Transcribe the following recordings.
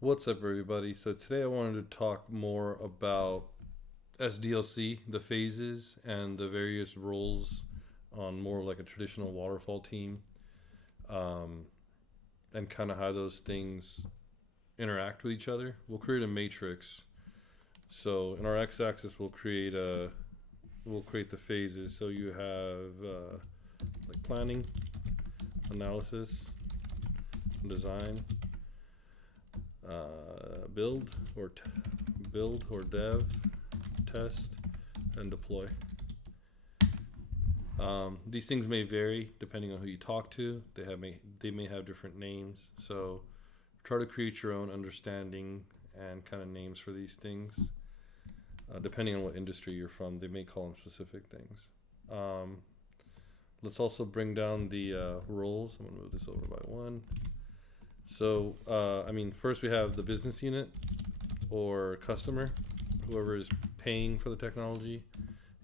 What's up, everybody? So today I wanted to talk more about SDLC, the phases, and the various roles on more like a traditional waterfall team, um, and kind of how those things interact with each other. We'll create a matrix. So in our x-axis, we'll create the phases. So you have like planning, analysis, design, build or dev, test, and deploy. These things may vary depending on who you talk to. They may have different names. So try to create your own understanding and kind of names for these things. Depending on what industry you're from, they may call them specific things. Let's also bring down the roles. I'm gonna move this over by one. So, first we have the business unit or customer, whoever is paying for the technology.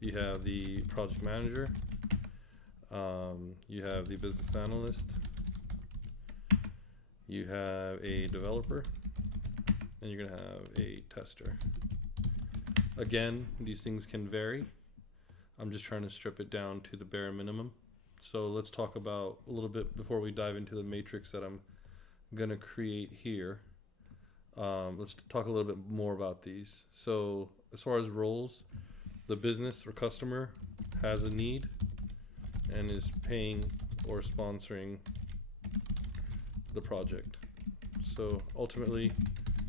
You have the project manager. You have the business analyst. You have a developer. And you're going to have a tester. Again, these things can vary. I'm just trying to strip it down to the bare minimum. So let's talk about a little bit before we dive into the matrix that I'm gonna create here. Let's talk a little bit more about these. So as far as roles, the business or customer has a need and is paying or sponsoring the project. So ultimately,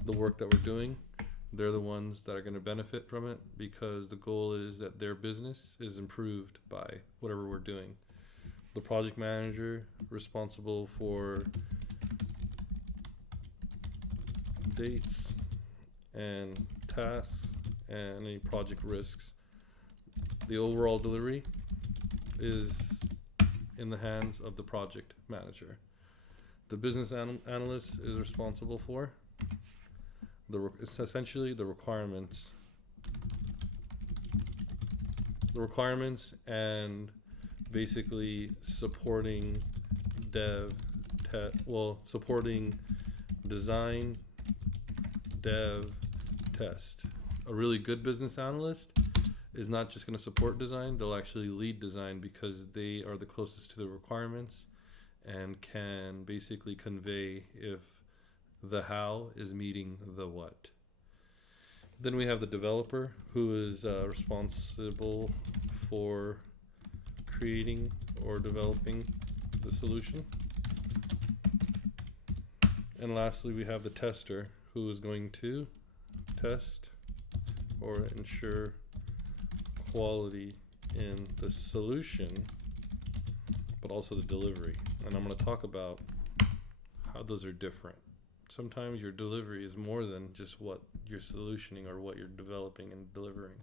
the work that we're doing, they're the ones that are going to benefit from it because the goal is that their business is improved by whatever we're doing. The project manager responsible for dates and tasks and any project risks. The overall delivery is in the hands of the project manager. The business analyst is responsible for it's essentially the requirements and basically supporting supporting design, dev, test. A really good business analyst is not just going to support design, they'll actually lead design because they are the closest to the requirements and can basically convey if the how is meeting the what. Then we have the developer who is responsible for creating or developing the solution. And lastly, we have the tester who is going to test or ensure quality in the solution, but also the delivery. And I'm going to talk about how those are different. Sometimes your delivery is more than just what you're solutioning or what you're developing and delivering.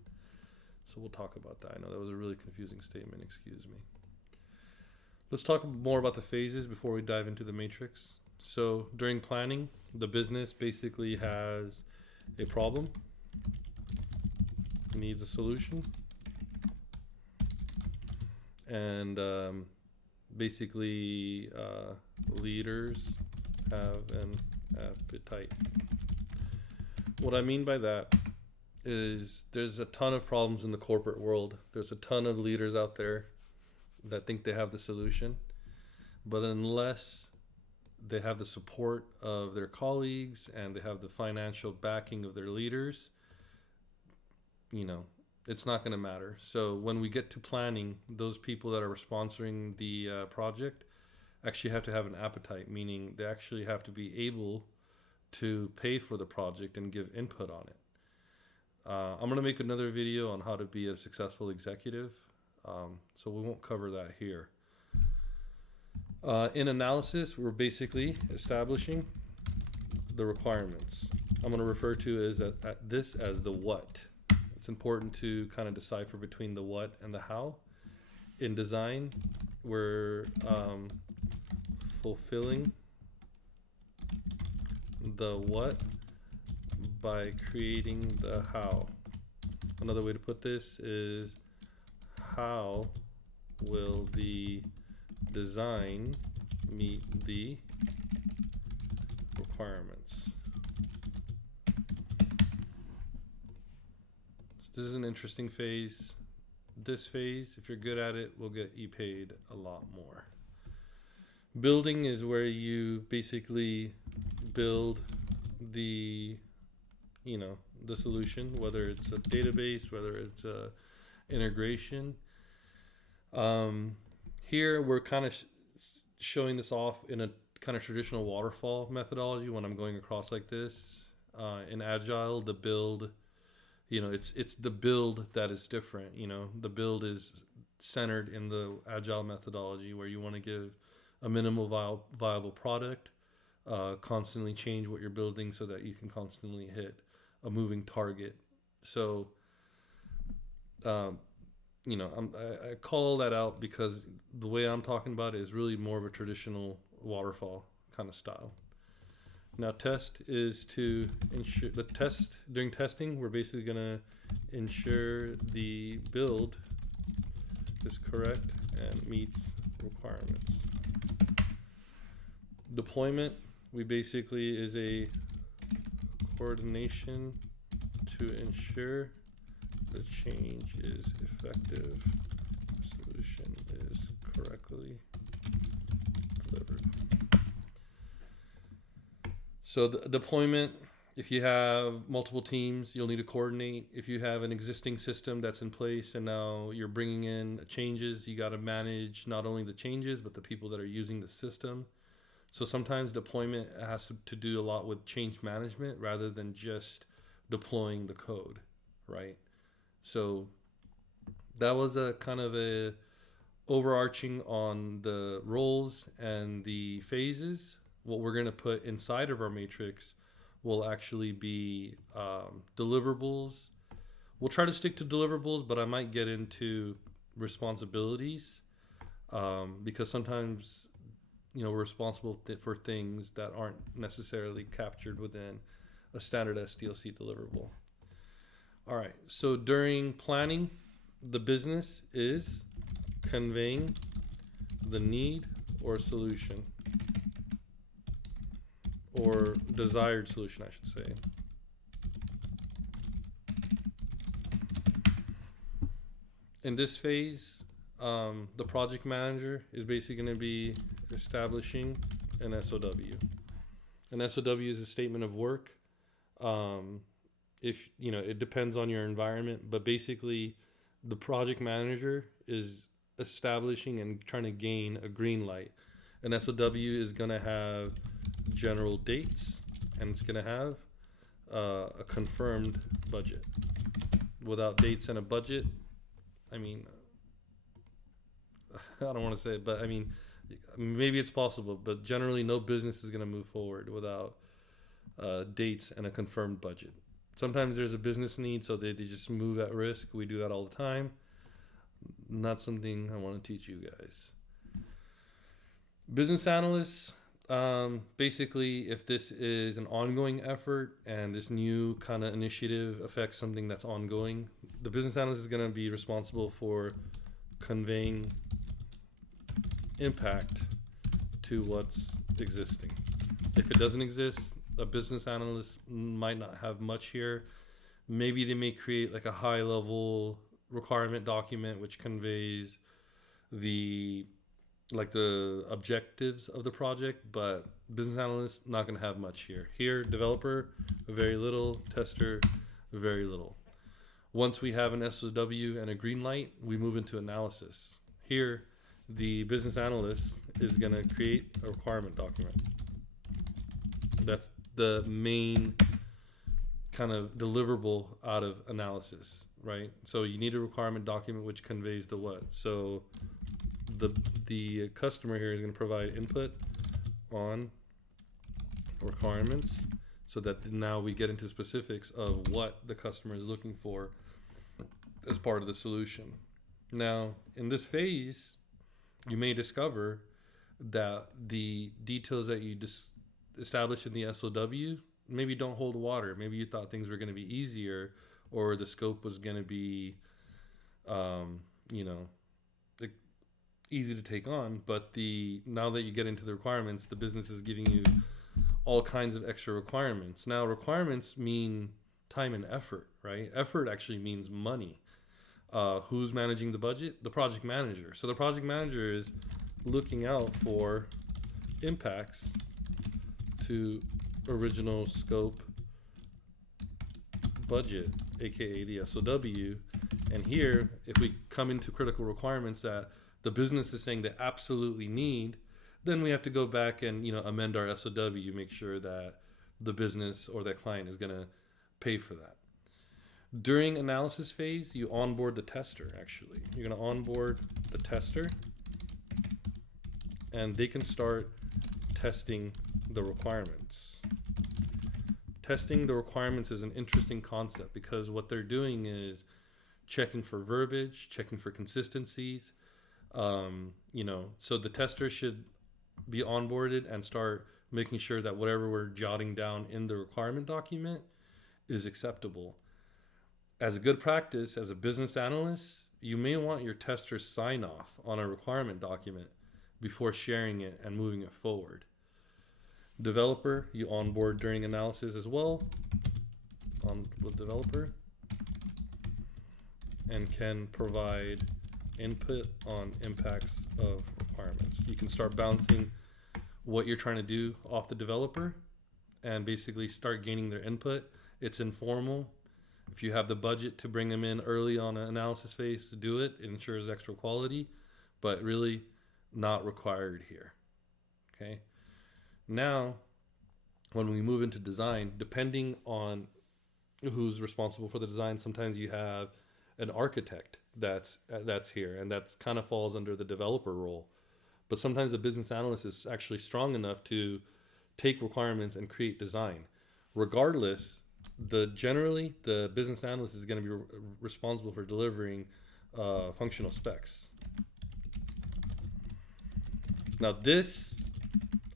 So we'll talk about that. I know that was a really confusing statement, excuse me. Let's talk more about the phases before we dive into the matrix. So during planning, the business basically has a problem, needs a solution, and basically leaders have an appetite. What I mean by that is there's a ton of problems in the corporate world. There's a ton of leaders out there that think they have the solution, but unless they have the support of their colleagues and they have the financial backing of their leaders, it's not going to matter. So when we get to planning, those people that are sponsoring the project actually have to have an appetite, meaning they actually have to be able to pay for the project and give input on it. I'm going to make another video on how to be a successful executive, so we won't cover that here. In analysis, we're basically establishing the requirements. I'm going to refer to this as the what. It's important to kind of decipher between the what and the how. In design, we're fulfilling the what by creating the how. Another way to put this is how will the design meet the requirements. This is an interesting phase. This phase, if you're good at it, will get you paid a lot more. Building is where you basically build the, the solution, whether it's a database, whether it's a integration. Here we're kind of showing this off in a kind of traditional waterfall methodology when I'm going across like this. In Agile, the build, it's the build that is different. The build is centered in the Agile methodology where you want to give a minimal viable product, constantly change what you're building so that you can constantly hit a moving target. So, I call all that out because the way I'm talking about it is really more of a traditional waterfall kind of style. Now, test is to ensure during testing, we're basically going to ensure the build is correct and meets requirements. Deployment, we basically is a coordination to ensure the change is effective, the solution is correctly delivered. So the deployment, if you have multiple teams, you'll need to coordinate. If you have an existing system that's in place and now you're bringing in changes, you got to manage not only the changes, but the people that are using the system. So sometimes deployment has to do a lot with change management rather than just deploying the code, right? So that was a kind of a overarching on the roles and the phases. What we're going to put inside of our matrix will actually be deliverables. We'll try to stick to deliverables, but I might get into responsibilities because sometimes we're responsible for things that aren't necessarily captured within a standard SDLC deliverable. All right, so during planning, the business is conveying the need or solution, or desired solution, I should say. In this phase, the project manager is basically going to be establishing an SOW. An SOW is a statement of work. If it depends on your environment, but basically the project manager is establishing and trying to gain a green light. An SOW is going to have general dates and it's going to have a confirmed budget. Without dates and a budget, I don't want to say it, but maybe it's possible, but generally no business is going to move forward without dates and a confirmed budget. Sometimes there's a business need, so they just move at risk. We do that all the time. Not something I want to teach you guys. Business analysts, basically, if this is an ongoing effort and this new kind of initiative affects something that's ongoing, the business analyst is going to be responsible for conveying impact to what's existing. If it doesn't exist, a business analyst might not have much here. Maybe they may create like a high level requirement document which conveys the objectives of the project, but business analyst not going to have much here. Here, developer, very little. Tester, very little. Once we have an SOW and a green light, we move into analysis. Here, the business analyst is going to create a requirement document. That's the main kind of deliverable out of analysis, right? So you need a requirement document which conveys the what. So the customer here is going to provide input on requirements so that now we get into specifics of what the customer is looking for as part of the solution. Now, in this phase, you may discover that the details that you established in the SOW maybe don't hold water. Maybe you thought things were going to be easier, or the scope was going to be, easy to take on. But now that you get into the requirements, the business is giving you all kinds of extra requirements. Now, requirements mean time and effort, right? Effort actually means money. Who's managing the budget? The project manager. So the project manager is looking out for impacts to original scope budget, aka the SOW. And here, if we come into critical requirements that the business is saying they absolutely need, then we have to go back and amend our SOW, make sure that the business or that client is going to pay for that. During analysis phase, you onboard the tester. Actually, you're going to onboard the tester, and they can start testing the requirements. Testing the requirements is an interesting concept because what they're doing is checking for verbiage, checking for consistencies. So the tester should be onboarded and start making sure that whatever we're jotting down in the requirement document is acceptable. As a good practice, as a business analyst, you may want your tester sign off on a requirement document before sharing it and moving it forward. Developer, you onboard during analysis as well with developer, and can provide input on impacts of requirements. You can start bouncing what you're trying to do off the developer and basically start gaining their input. It's informal. If you have the budget to bring them in early on an analysis phase to do it, it ensures extra quality, but really not required here. Okay. Now, when we move into design, depending on who's responsible for the design, sometimes you have an architect that's here, and that's kind of falls under the developer role. But sometimes the business analyst is actually strong enough to take requirements and create design. Regardless, generally the business analyst is going to be responsible for delivering functional specs. Now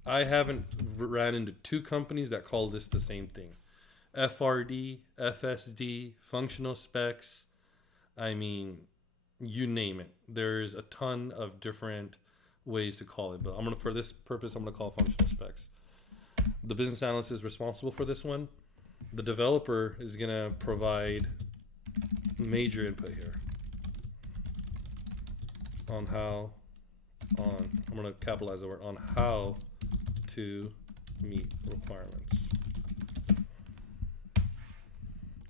I haven't ran into two companies that call this the same thing. FRD, FSD, functional specs. I mean, you name it. There's a ton of different ways to call it, but for this purpose, I'm gonna call it functional specs. The business analyst is responsible for this one. The developer is gonna provide major input here on I'm gonna capitalize the word, on how to meet requirements.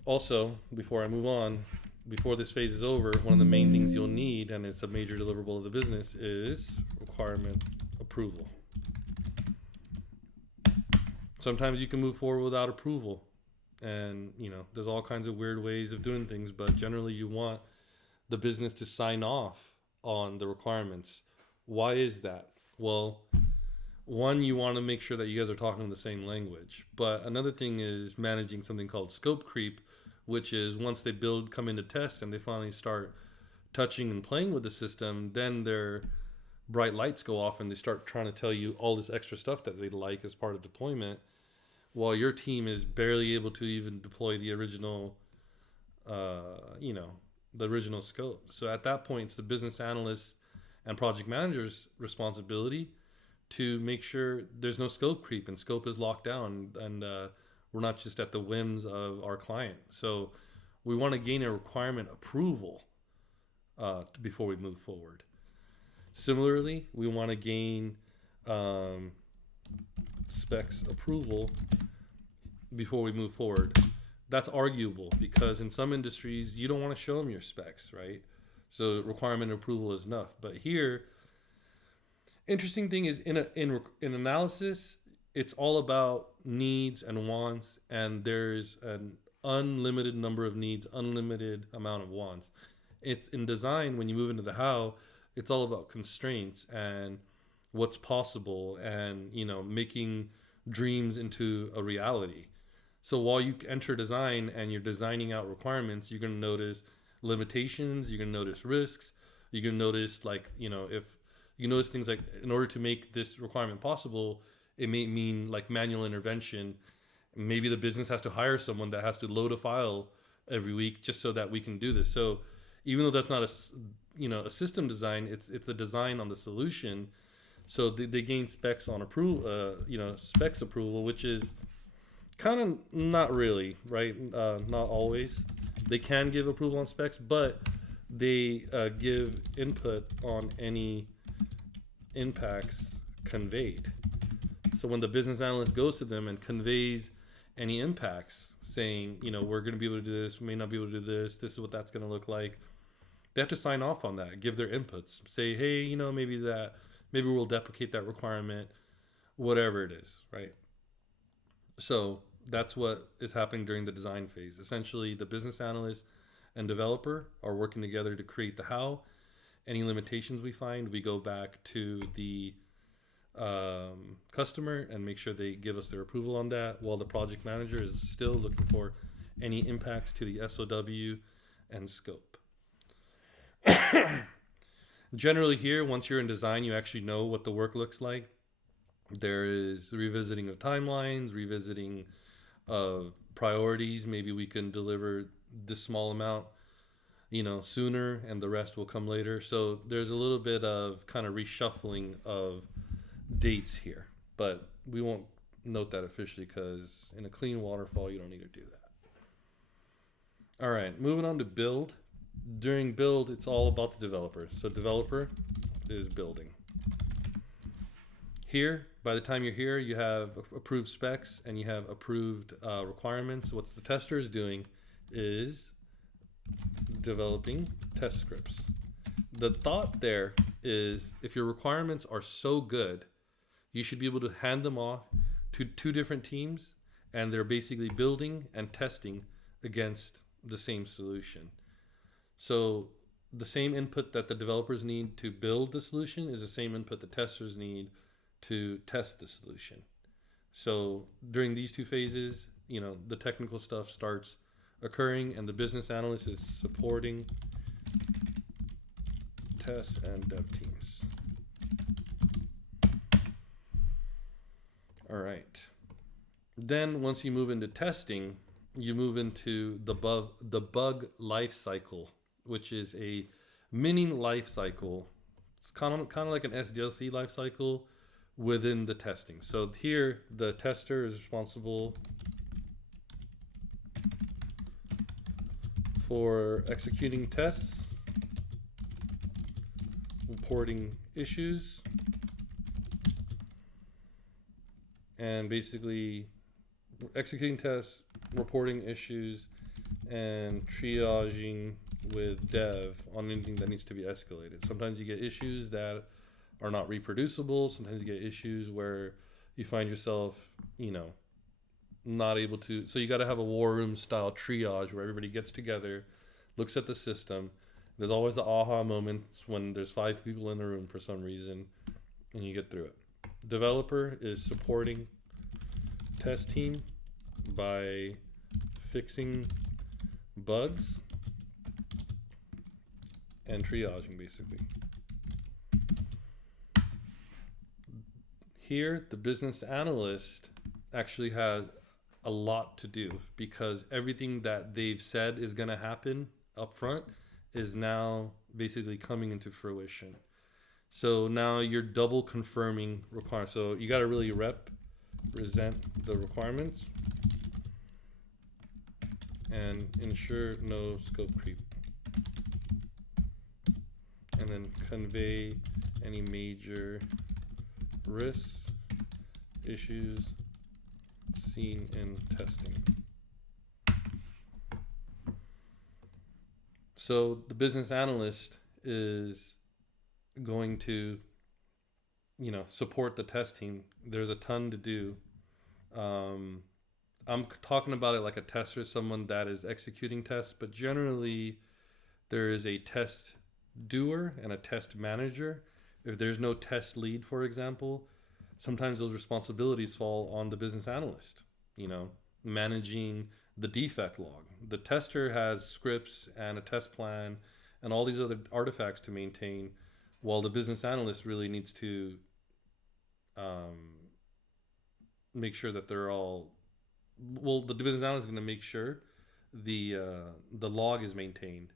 Also, before I move on, before this phase is over, one of the main things you'll need, and it's a major deliverable of the business, is requirement approval. Sometimes you can move forward without approval, and there's all kinds of weird ways of doing things, but generally you want the business to sign off on the requirements. Why is that? Well, one, you want to make sure that you guys are talking the same language, but another thing is managing something called scope creep, which is once they come into test and they finally start touching and playing with the system, then their bright lights go off and they start trying to tell you all this extra stuff that they like as part of deployment, while your team is barely able to even deploy the original, the original scope. So at that point, it's the business analyst and project manager's responsibility to make sure there's no scope creep and scope is locked down, and we're not just at the whims of our client. So we want to gain a requirement approval before we move forward. Similarly, we want to gain specs approval before we move forward. That's arguable because in some industries you don't want to show them your specs, right? So requirement approval is enough. But here, interesting thing is in analysis, it's all about needs and wants, and there's an unlimited number of needs, unlimited amount of wants. It's in design, when you move into the how, it's all about constraints and what's possible and making dreams into a reality. So while you enter design and you're designing out requirements, you're going to notice limitations, you're going to notice risks, you're going to notice if you notice things like, in order to make this requirement possible, it may mean like manual intervention. Maybe the business has to hire someone that has to load a file every week just so that we can do this. So even though that's not a system design, it's a design on the solution. So they gain specs on approval, specs approval, which is kind of not really, right? Not always. They can give approval on specs, but they give input on any impacts conveyed. So when the business analyst goes to them and conveys any impacts, saying, we're going to be able to do this, we may not be able to do this, this is what that's going to look like, they have to sign off on that, give their inputs, say, hey, maybe we'll deprecate that requirement, whatever it is, right? So that's what is happening during the design phase. Essentially, the business analyst and developer are working together to create the how. Any limitations we find, we go back to the customer and make sure they give us their approval on that, while the project manager is still looking for any impacts to the SOW and scope. Generally here, once you're in design, you actually know what the work looks like. There is revisiting of timelines, revisiting of priorities. Maybe we can deliver this small amount, sooner, and the rest will come later. So there's a little bit of kind of reshuffling of dates here, but we won't note that officially because in a clean waterfall, you don't need to do that. All right, moving on to build. During build, it's all about the developer. So developer is building. Here, by the time you're here, you have approved specs and you have approved requirements. What the tester is doing is developing test scripts. The thought there is, if your requirements are so good, you should be able to hand them off to two different teams, and they're basically building and testing against the same solution. So the same input that the developers need to build the solution is the same input the testers need to test the solution. So during these two phases, the technical stuff starts occurring, and the business analyst is supporting test and dev teams. All right. Then once you move into testing, you move into the bug life cycle, which is a mini life cycle. It's kind of like an SDLC life cycle within the testing. So here, the tester is responsible for executing tests, reporting issues, and basically executing tests, reporting issues, and triaging with dev on anything that needs to be escalated. Sometimes you get issues that are not reproducible. Sometimes you get issues where you find yourself, not able to. So you got to have a war room style triage where everybody gets together, looks at the system. There's always the aha moments when there's 5 people in the room for some reason, and you get through it. Developer is supporting test team by fixing bugs and triaging, basically. Here, the business analyst actually has a lot to do, because everything that they've said is going to happen up front is now basically coming into fruition. So now you're double confirming requirements. So you got to really represent the requirements and ensure no scope creep. And then convey any major risks, issues seen in testing. So the business analyst is going to, support the test team. There's a ton to do. I'm talking about it like a tester, someone that is executing tests, but generally there is a test doer and a test manager. If there's no test lead, for example, sometimes those responsibilities fall on the business analyst, managing the defect log. The tester has scripts and a test plan and all these other artifacts to maintain, while the business analyst really needs to make sure that they're all, the business analyst is going to make sure the log is maintained.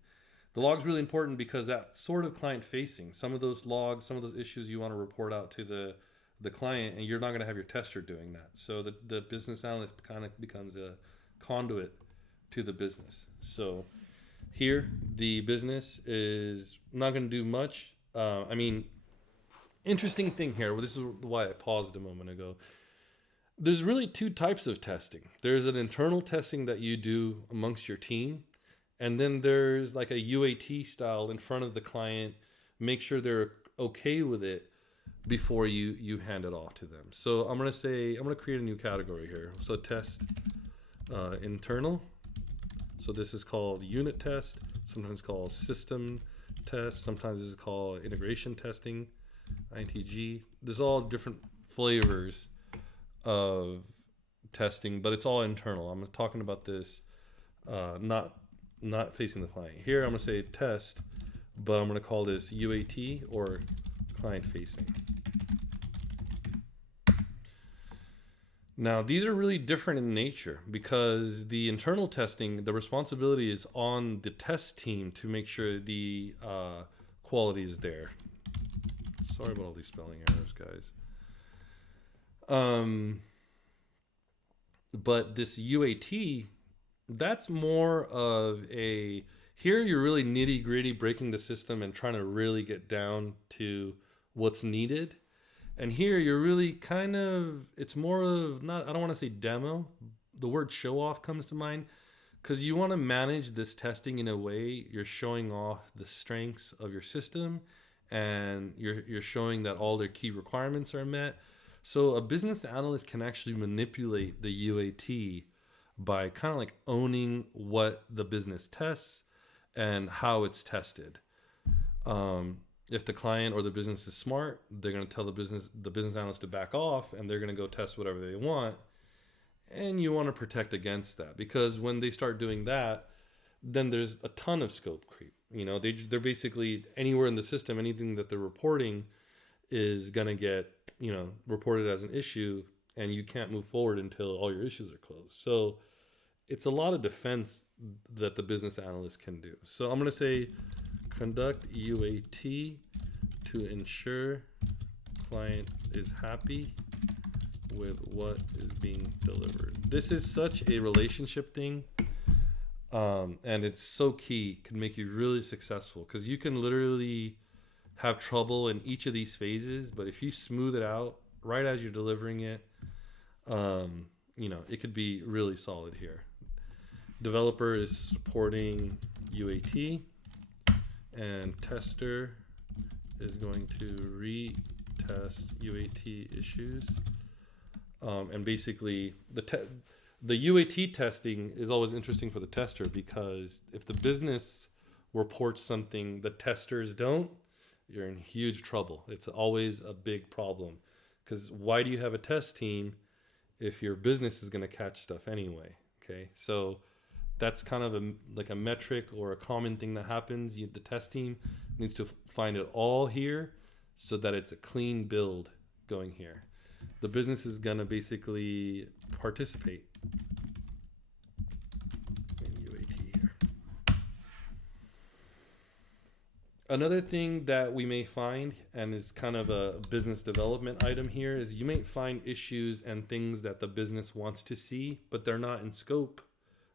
The log is really important because that's sort of client facing. Some of those logs, some of those issues you want to report out to the client, and you're not going to have your tester doing that. So the business analyst kind of becomes a conduit to the business. So here, the business is not going to do much. I mean, interesting thing here. Well, this is why I paused a moment ago. There's really two types of testing. There's an internal testing that you do amongst your team, and then there's like a UAT style in front of the client. Make sure they're okay with it before you hand it off to them. So I'm gonna create a new category here. So test internal. So this is called unit test, sometimes called system test, sometimes this is called integration testing, INTG. There's all different flavors of testing, but it's all internal. I'm talking about this not facing the client. Here I'm gonna say test, but I'm gonna call this UAT or client facing. Now, these are really different in nature because the internal testing, the responsibility is on the test team to make sure the quality is there. Sorry about all these spelling errors, guys. But this UAT, that's more of a, here you're really nitty gritty breaking the system and trying to really get down to what's needed. And here you're really kind of, it's more of not, I don't want to say demo. The word show off comes to mind because you want to manage this testing in a way you're showing off the strengths of your system and you're showing that all their key requirements are met. So a business analyst can actually manipulate the UAT by kind of like owning what the business tests and how it's tested. If the client or the business is smart, they're going to tell the business analyst to back off and they're going to go test whatever they want. And you want to protect against that because when they start doing that, then there's a ton of scope creep. You know, they're basically anywhere in the system, anything that they're reporting is going to get, you know, reported as an issue and you can't move forward until all your issues are closed. So it's a lot of defense that the business analyst can do. So I'm going to say conduct UAT to ensure client is happy with what is being delivered. This is such a relationship thing. And it's so key, can make you really successful because you can literally have trouble in each of these phases, but if you smooth it out right as you're delivering it, you know, it could be really solid here. Developer is supporting UAT and tester is going to retest UAT issues. And basically the UAT testing is always interesting for the tester because if the business reports something the testers don't, you're in huge trouble. It's always a big problem because why do you have a test team if your business is going to catch stuff anyway? Okay, so that's kind of like a metric or a common thing that happens. The test team needs to find it all here so that it's a clean build going here. The business is going to basically participate in UAT here. Another thing that we may find, and is kind of a business development item here, is you may find issues and things that the business wants to see, but they're not in scope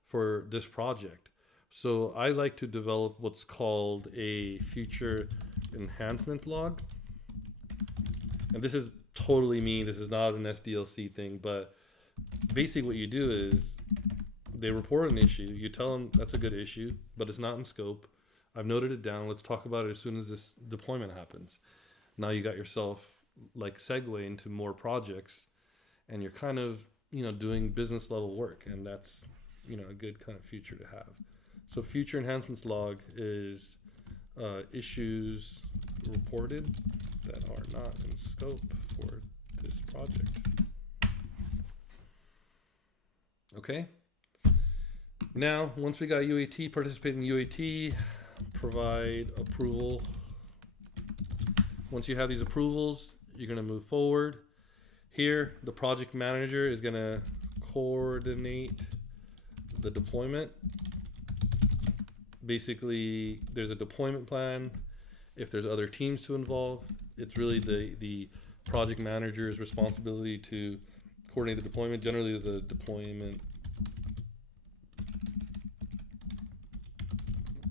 for this project. So I like to develop what's called a future enhancements log. And this is totally me. This is not an SDLC thing, but basically what you do is they report an issue. You tell them that's a good issue, but it's not in scope. I've noted it down. Let's talk about it as soon as this deployment happens. Now you got yourself like segue into more projects and you're kind of, you know, doing business level work, and that's, you know, a good kind of feature to have. So future enhancements log is issues reported that are not in scope for this project. Okay. Now, once we got UAT, participate in UAT, provide approval. Once you have these approvals, you're going to move forward. Here, the project manager is going to coordinate the deployment. Basically, there's a deployment plan. If there's other teams to involve, it's really the project manager's responsibility to coordinate the deployment. Generally, there's a deployment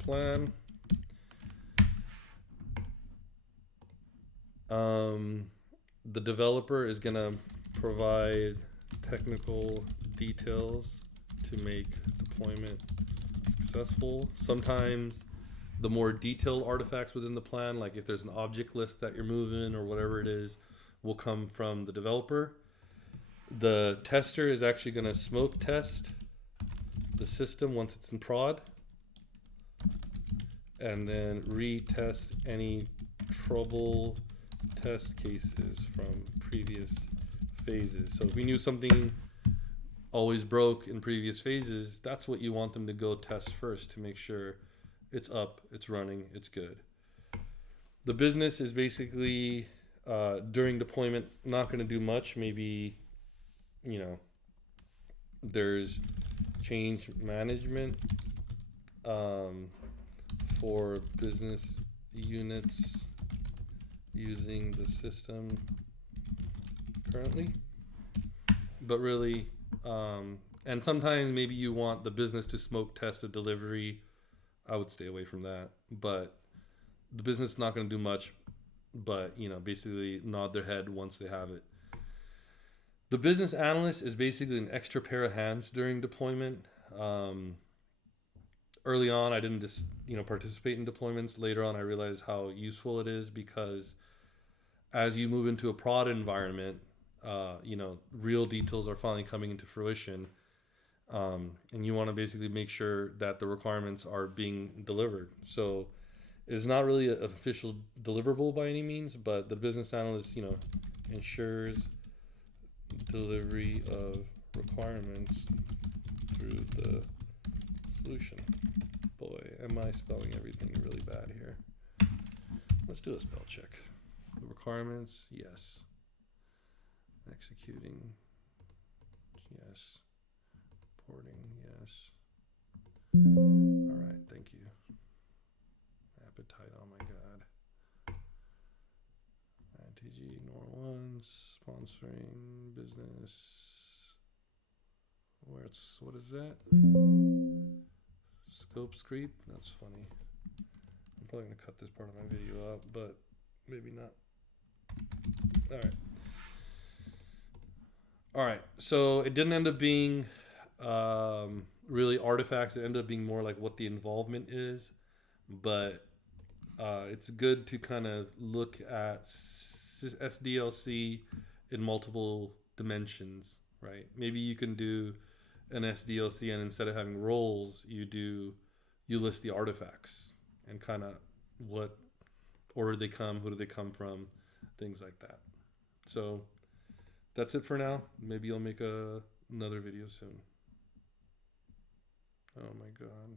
plan. The developer is going to provide technical details to make deployment successful. Sometimes the more detailed artifacts within the plan, like if there's an object list that you're moving or whatever it is, will come from the developer. The tester is actually going to smoke test the system once it's in prod, and then retest any trouble test cases from previous phases. So if we knew something always broke in previous phases, that's what you want them to go test first to make sure it's up, it's running, it's good. The business is basically during deployment not going to do much. Maybe, you know, there's change management for business units using the system currently, but really and sometimes maybe you want the business to smoke test a delivery. I would stay away from that, but the business is not going to do much, but you know, basically nod their head once they have it. The business analyst is basically an extra pair of hands during deployment. Early on, I didn't just, you know, participate in deployments. Later on, I realized how useful it is, because as you move into a prod environment, you know, real details are finally coming into fruition. And you want to basically make sure that the requirements are being delivered. So it's not really an official deliverable by any means, but the business analyst, you know, ensures delivery of requirements through the solution. Boy, am I spelling everything really bad here. Let's do a spell check. The requirements, yes. Executing, yes. Porting, yes. All right, thank you. Appetite, oh my god. ITG, ignore ones, sponsoring, business. What is that? Scope creep? That's funny. I'm probably gonna cut this part of my video out, but maybe not. All right, so it didn't end up being really artifacts. It ended up being more like what the involvement is, but it's good to kind of look at SDLC in multiple dimensions, right? Maybe you can do an SDLC, and instead of having roles, you list the artifacts and kind of what order they come, who do they come from, things like that. So that's it for now. Maybe I'll make another video soon. Oh my god.